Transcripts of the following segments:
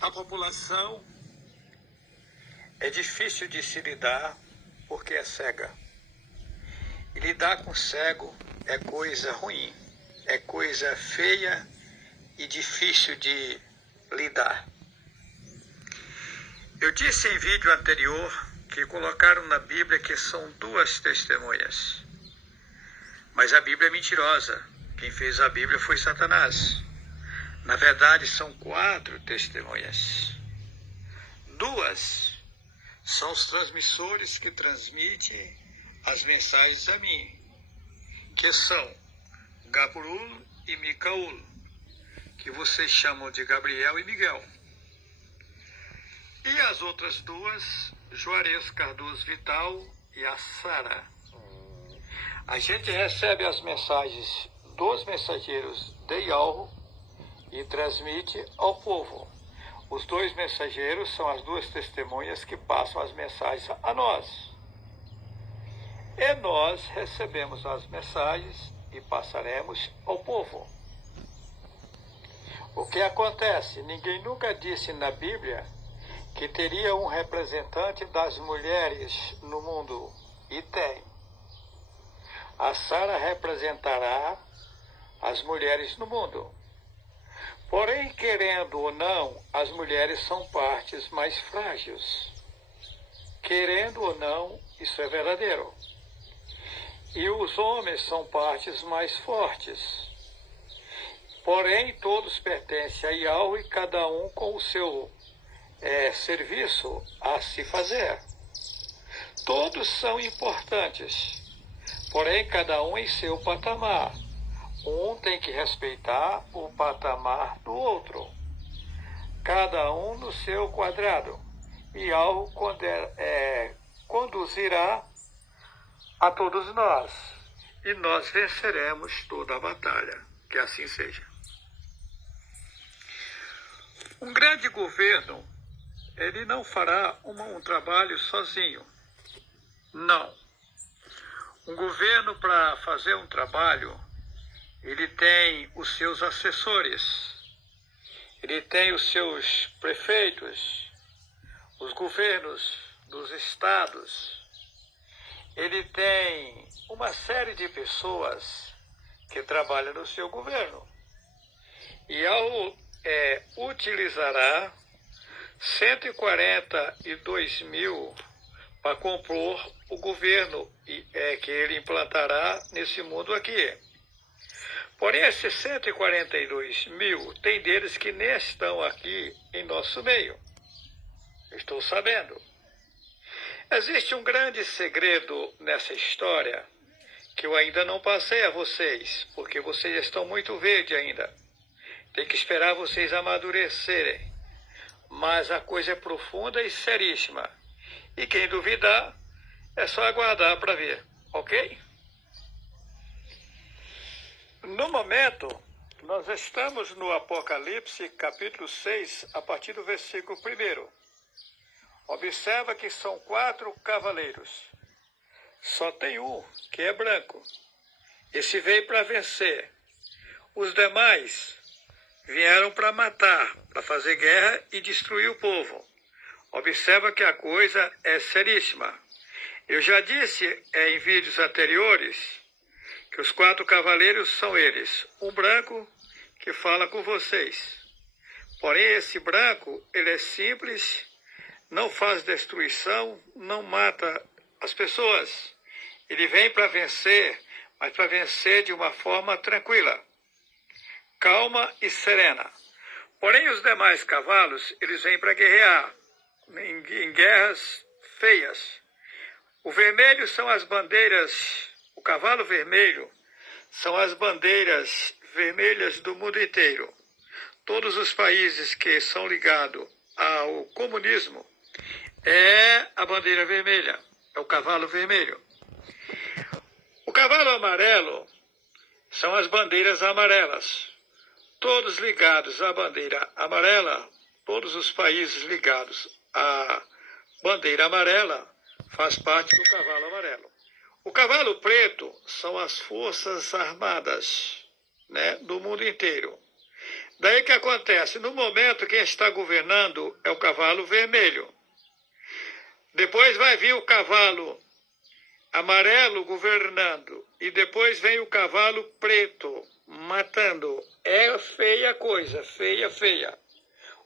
A população é difícil de se lidar porque é cega. E lidar com cego é coisa ruim, é coisa feia e difícil de lidar. Eu disse em vídeo anterior que colocaram na Bíblia que são 2 testemunhas. Mas a Bíblia é mentirosa. Quem fez a Bíblia foi Satanás. Na verdade, são 4 testemunhas. 2 são os transmissores que transmitem as mensagens a mim, que são Gabriel e Micael, que vocês chamam de Gabriel e Miguel. E as outras 2, Juarez Cardoso Vital e a Sara. A gente recebe as mensagens dos mensageiros de Yahweh e transmite ao povo. Os 2 mensageiros são as 2 testemunhas que passam as mensagens a nós. E nós recebemos as mensagens e passaremos ao povo. O que acontece? Ninguém nunca disse na Bíblia que teria um representante das mulheres no mundo. E tem. A Sara representará as mulheres no mundo. Porém, querendo ou não, as mulheres são partes mais frágeis. Querendo ou não, isso é verdadeiro. E os homens são partes mais fortes. Porém, todos pertencem a Yahweh, cada um com o seu serviço a se fazer. Todos são importantes, porém cada um em seu patamar. Um tem que respeitar o patamar do outro, cada um no seu quadrado. E algo conduzirá a todos nós, e nós venceremos toda a batalha. Que assim seja. Um grande governo, ele não fará um trabalho sozinho. Não. Um governo, para fazer um trabalho, ele tem os seus assessores, ele tem os seus prefeitos, os governos dos estados, ele tem uma série de pessoas que trabalham no seu governo. E utilizará 142 mil para compor o governo que ele implantará nesse mundo aqui. Porém, esses 142 mil, tem deles que nem estão aqui em nosso meio. Estou sabendo. Existe um grande segredo nessa história que eu ainda não passei a vocês, porque vocês estão muito verdes ainda. Tem que esperar vocês amadurecerem. Mas a coisa é profunda e seríssima. E quem duvidar, é só aguardar para ver, ok? No momento, nós estamos no Apocalipse, capítulo 6, a partir do versículo 1. Observa que são 4 cavaleiros. Só tem um que é branco. Esse veio para vencer. Os demais vieram para matar, para fazer guerra e destruir o povo. Observa que a coisa é seríssima. Eu já disse em vídeos anteriores que os 4 cavaleiros são eles. Um branco que fala com vocês. Porém, esse branco, ele é simples, não faz destruição, não mata as pessoas. Ele vem para vencer, mas para vencer de uma forma tranquila, calma e serena. Porém, os demais cavalos, eles vêm para guerrear, em guerras feias. O vermelho são as bandeiras, o cavalo vermelho são as bandeiras vermelhas do mundo inteiro. Todos os países que são ligados ao comunismo é a bandeira vermelha, é o cavalo vermelho. O cavalo amarelo são as bandeiras amarelas. Todos ligados à bandeira amarela, todos os países ligados à bandeira amarela faz parte do cavalo amarelo. O cavalo preto são as forças armadas, do mundo inteiro. Daí que acontece? No momento, quem está governando é o cavalo vermelho. Depois vai vir o cavalo amarelo governando. E depois vem o cavalo preto matando. É feia a coisa, feia, feia.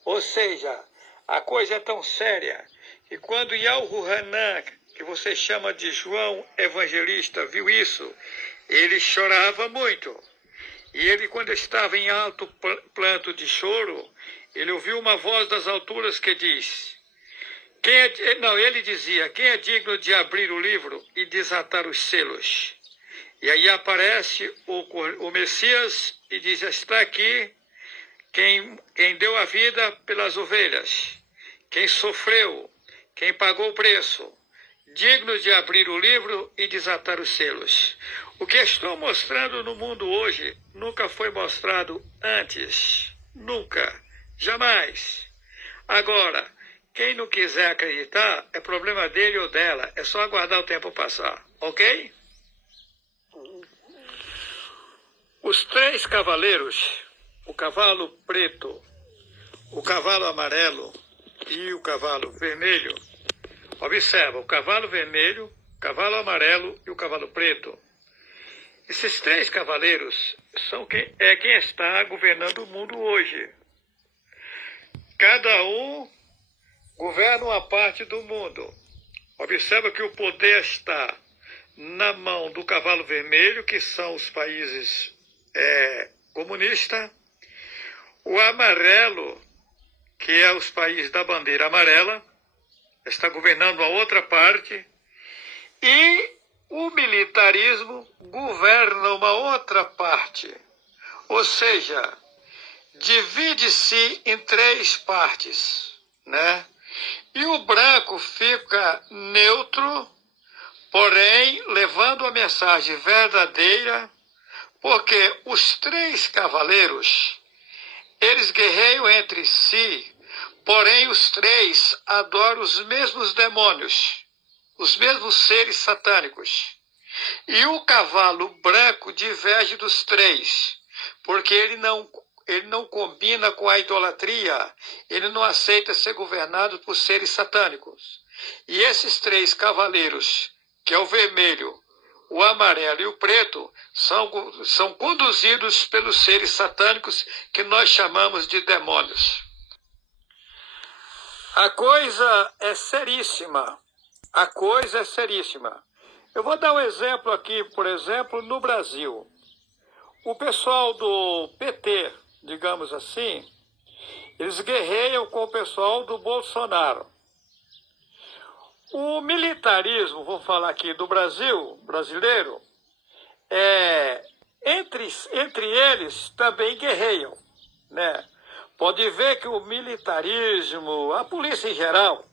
Ou seja, a coisa é tão séria que quando Yahu Hanan, que você chama de João Evangelista, viu isso, ele chorava muito. E ele, quando estava em alto planto de choro, ele ouviu uma voz das alturas que diz... ele dizia, quem é digno de abrir o livro e desatar os selos? E aí aparece o Messias e diz, está aqui quem deu a vida pelas ovelhas, quem sofreu, quem pagou o preço, digno de abrir o livro e desatar os selos. O que estou mostrando no mundo hoje nunca foi mostrado antes. Nunca. Jamais. Agora, quem não quiser acreditar, é problema dele ou dela. É só aguardar o tempo passar. Ok? Os 3 cavaleiros, o cavalo preto, o cavalo amarelo e o cavalo vermelho. Observa, o cavalo vermelho, o cavalo amarelo e o cavalo preto. Esses 3 cavaleiros são quem está governando o mundo hoje. Cada um governa uma parte do mundo. Observa que o poder está na mão do cavalo vermelho, que são os países comunistas. O amarelo, que é os países da bandeira amarela, está governando a outra parte. E o militarismo governa uma outra parte. Ou seja, divide-se em 3 partes, né? E o branco fica neutro, porém levando a mensagem verdadeira, porque os 3 cavaleiros, eles guerreiam entre si, porém os 3 adoram os mesmos demônios, os mesmos seres satânicos. E o cavalo branco diverge dos 3, porque ele não combina com a idolatria, ele não aceita ser governado por seres satânicos. E esses 3 cavaleiros, que é o vermelho, o amarelo e o preto, são conduzidos pelos seres satânicos que nós chamamos de demônios. A coisa é seríssima. A coisa é seríssima. Eu vou dar um exemplo aqui, por exemplo, no Brasil. O pessoal do PT, digamos assim, eles guerreiam com o pessoal do Bolsonaro. O militarismo, vou falar aqui do Brasil, brasileiro, entre eles também guerreiam, né? Pode ver que o militarismo, a polícia em geral,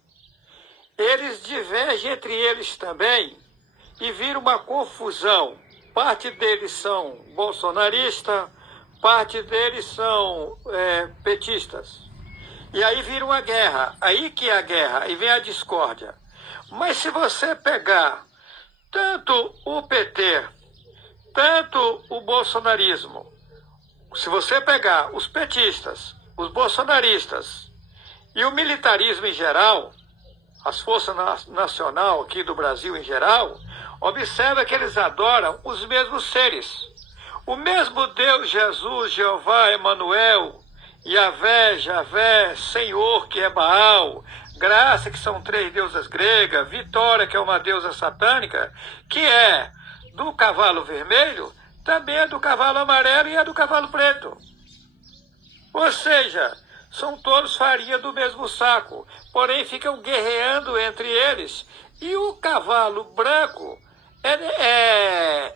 eles divergem entre eles também e vira uma confusão. Parte deles são bolsonaristas, parte deles são petistas. E aí vira uma guerra. Aí que é a guerra, aí vem a discórdia. Mas se você pegar tanto o PT, tanto o bolsonarismo, se você pegar os petistas, os bolsonaristas e o militarismo em geral, as forças nacional aqui do Brasil em geral, observa que eles adoram os mesmos seres. O mesmo Deus, Jesus, Jeová, Emanuel, Yahvé, Javé, Senhor, que é Baal, Graça, que são 3 deusas gregas, Vitória, que é uma deusa satânica, que é do cavalo vermelho, também é do cavalo amarelo e é do cavalo preto. Ou seja, são todos farinha do mesmo saco, porém ficam guerreando entre eles. E o cavalo branco é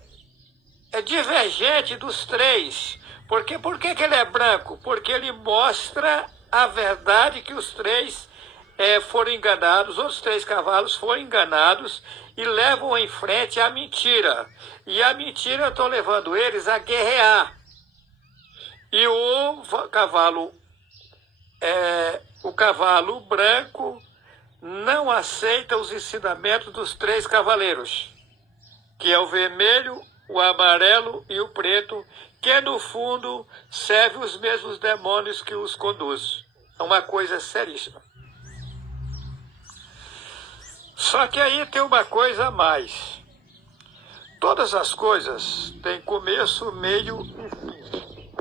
divergente dos 3. Por que que ele é branco? Porque ele mostra a verdade que os 3 foram enganados, os outros 3 cavalos foram enganados e levam em frente a mentira. E a mentira está levando eles a guerrear. E o cavalo branco não aceita os ensinamentos dos 3 cavaleiros, que é o vermelho, o amarelo e o preto, que no fundo serve os mesmos demônios que os conduz. É uma coisa seríssima. Só que aí tem uma coisa a mais. Todas as coisas têm começo, meio e fim.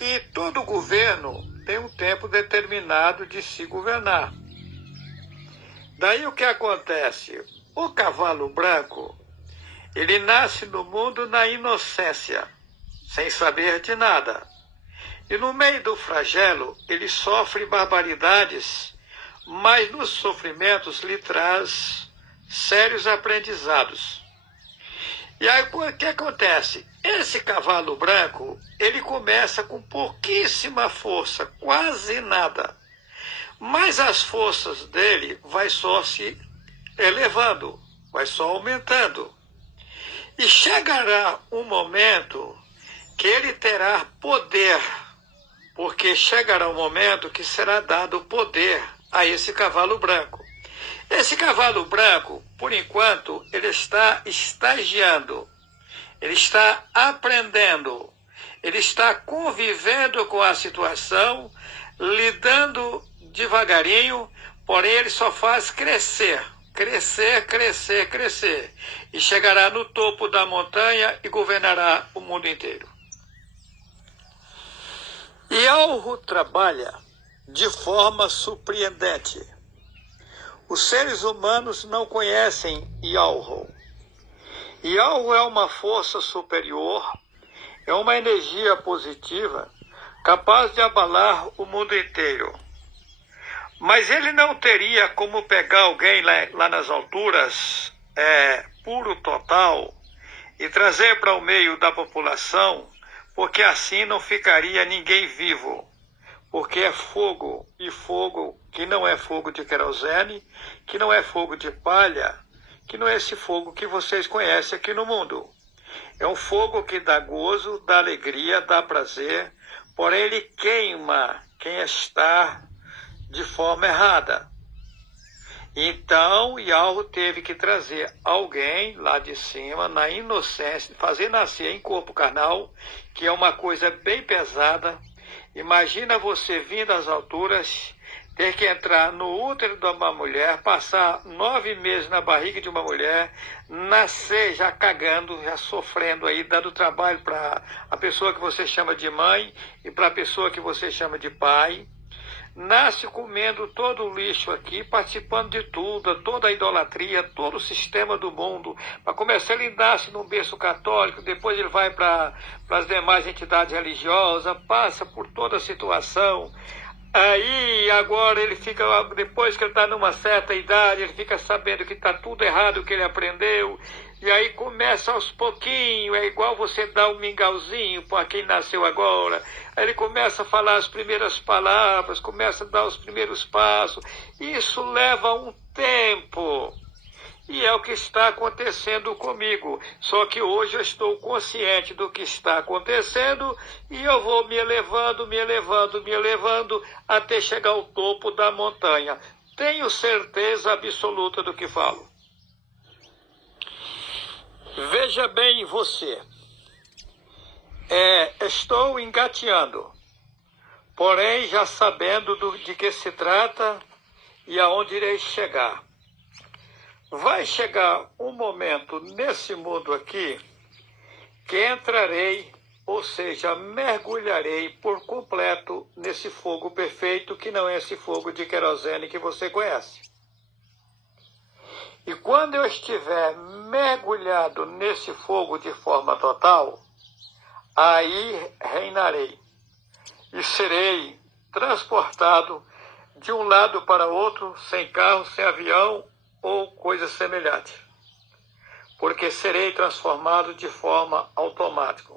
E todo governo tem um tempo determinado de se governar. Daí o que acontece? O cavalo branco, ele nasce no mundo na inocência, sem saber de nada. E no meio do flagelo, ele sofre barbaridades, mas nos sofrimentos lhe traz sérios aprendizados. E aí o que acontece? Esse cavalo branco, ele começa com pouquíssima força, quase nada. Mas as forças dele vai só se elevando, vai só aumentando. E chegará um momento que ele terá poder, porque chegará um momento que será dado poder a esse cavalo branco. Esse cavalo branco, por enquanto, ele está estagiando, ele está aprendendo, ele está convivendo com a situação, lidando devagarinho, porém ele só faz crescer, crescer, crescer, crescer. E chegará no topo da montanha e governará o mundo inteiro. Ialro trabalha de forma surpreendente. Os seres humanos não conhecem Ialro. Ialro é uma força superior, é uma energia positiva, capaz de abalar o mundo inteiro. Mas ele não teria como pegar alguém lá nas alturas, puro total, e trazer para o meio da população, porque assim não ficaria ninguém vivo. Porque é fogo, e fogo que não é fogo de querosene, que não é fogo de palha, que não é esse fogo que vocês conhecem aqui no mundo. É um fogo que dá gozo, dá alegria, dá prazer, porém ele queima quem está de forma errada. Então, Ialro teve que trazer alguém lá de cima, na inocência, fazer nascer em corpo carnal, que é uma coisa bem pesada. Imagina você vindo às alturas, ter que entrar no útero de uma mulher, passar 9 meses na barriga de uma mulher, nascer já cagando, já sofrendo aí, dando trabalho para a pessoa que você chama de mãe e para a pessoa que você chama de pai. Nasce comendo todo o lixo aqui, participando de tudo, toda a idolatria, todo o sistema do mundo. Para começar, ele nasce num berço católico, depois ele vai para as demais entidades religiosas, passa por toda a situação. Aí, agora ele fica, depois que ele está numa certa idade, ele fica sabendo que está tudo errado o que ele aprendeu. E aí começa aos pouquinhos, é igual você dar um mingauzinho para quem nasceu agora. Aí ele começa a falar as primeiras palavras, começa a dar os primeiros passos. Isso leva um tempo. E é o que está acontecendo comigo. Só que hoje eu estou consciente do que está acontecendo e eu vou me elevando, me elevando, me elevando até chegar ao topo da montanha. Tenho certeza absoluta do que falo. Veja bem você. Estou engateando, porém já sabendo de que se trata e aonde irei chegar. Vai chegar um momento nesse mundo aqui que entrarei, ou seja, mergulharei por completo nesse fogo perfeito que não é esse fogo de querosene que você conhece. E quando eu estiver mergulhado nesse fogo de forma total, aí reinarei e serei transportado de um lado para outro, sem carro, sem avião, ou coisa semelhante, porque serei transformado de forma automática.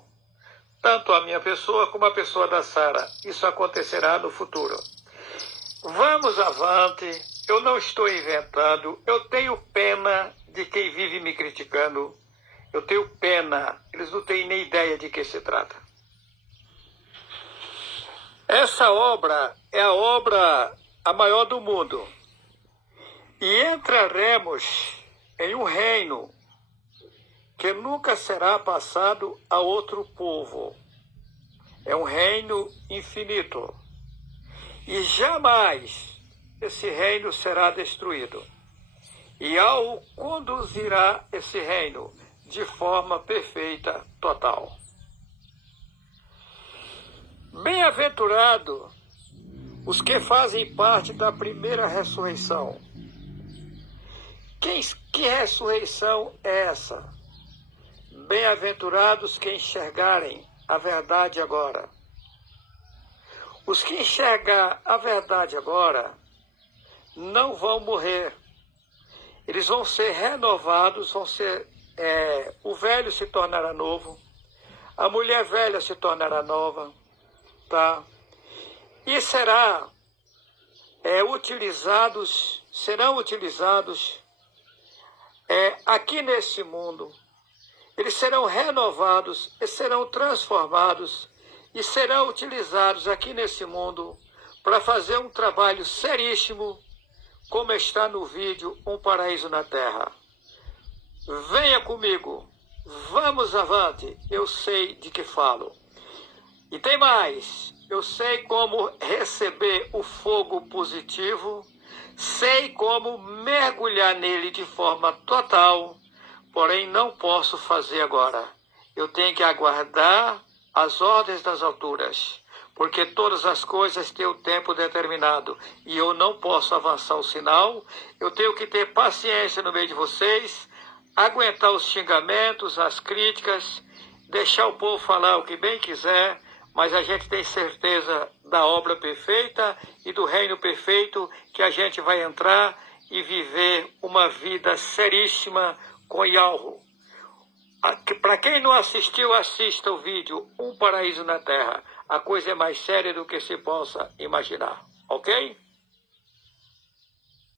Tanto a minha pessoa como a pessoa da Sara. Isso acontecerá no futuro. Vamos avante, eu não estou inventando, eu tenho pena de quem vive me criticando, eu tenho pena, eles não têm nem ideia de que se trata. Essa obra é a obra a maior do mundo. E entraremos em um reino que nunca será passado a outro povo. É um reino infinito. E jamais esse reino será destruído. E ao conduzirá esse reino de forma perfeita, total. Bem-aventurado os que fazem parte da primeira ressurreição. Que ressurreição é essa? Bem-aventurados que enxergarem a verdade agora. Os que enxergar a verdade agora não vão morrer. Eles vão ser renovados, o velho se tornará novo, a mulher velha se tornará nova, tá? E serão utilizados aqui nesse mundo. Eles serão renovados, e serão transformados e serão utilizados aqui nesse mundo para fazer um trabalho seríssimo, como está no vídeo Um Paraíso na Terra. Venha comigo, vamos avante, eu sei de que falo. E tem mais, eu sei como receber o fogo positivo, sei como mergulhar nele de forma total, porém não posso fazer agora. Eu tenho que aguardar as ordens das alturas, porque todas as coisas têm o tempo determinado e eu não posso avançar o sinal. Eu tenho que ter paciência no meio de vocês, aguentar os xingamentos, as críticas, deixar o povo falar o que bem quiser, mas a gente tem certeza da obra perfeita e do reino perfeito que a gente vai entrar e viver uma vida seríssima com Yahweh. Para quem não assistiu, assista o vídeo Um Paraíso na Terra. A coisa é mais séria do que se possa imaginar, ok?